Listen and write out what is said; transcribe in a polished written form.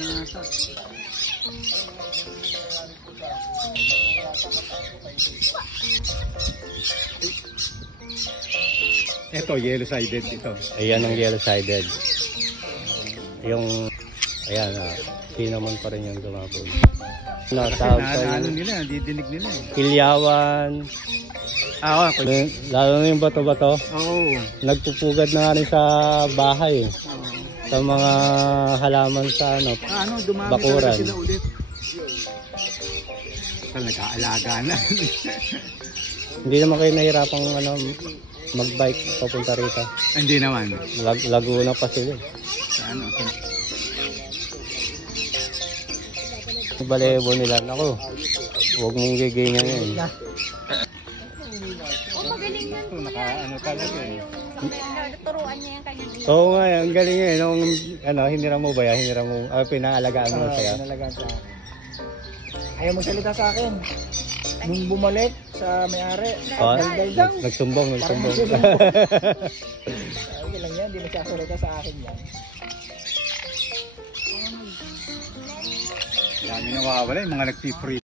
na nasa. Ito, yellow-sided ito. Ayan ang yellow-sided. Yung, ayan, cinnamon pa rin yung dumabog. Ano nila, didinig nila. Kilyawan. Lalo na yung bato-bato. Oo. Nagpupugad na nga rin sa bahay. Sa mga halaman sa Dumami bakuran. Sila ulit. Nag-aalaga na. Hindi naman kayo nahirapang mag-bike papunta rito. Hindi naman. Laguna pa sila. Balebo nila. Ako, huwag mong gigingan yun. Magaling yan. Talaga eh. Turuan niya yung kanyang ina. Oo nga, ang galing eh. Nung, hiniram mo ba yan? Hiniram mo, pinangalagaan mo sa'yo? Pinalagaan sa akin. Ayaw magsalita sa akin. Nung bumalik sa may-ari, Nagsumbong. Sabi lang yan, hindi magsasalita sa akin yan. Dami na wakawala yung mga nagpipre.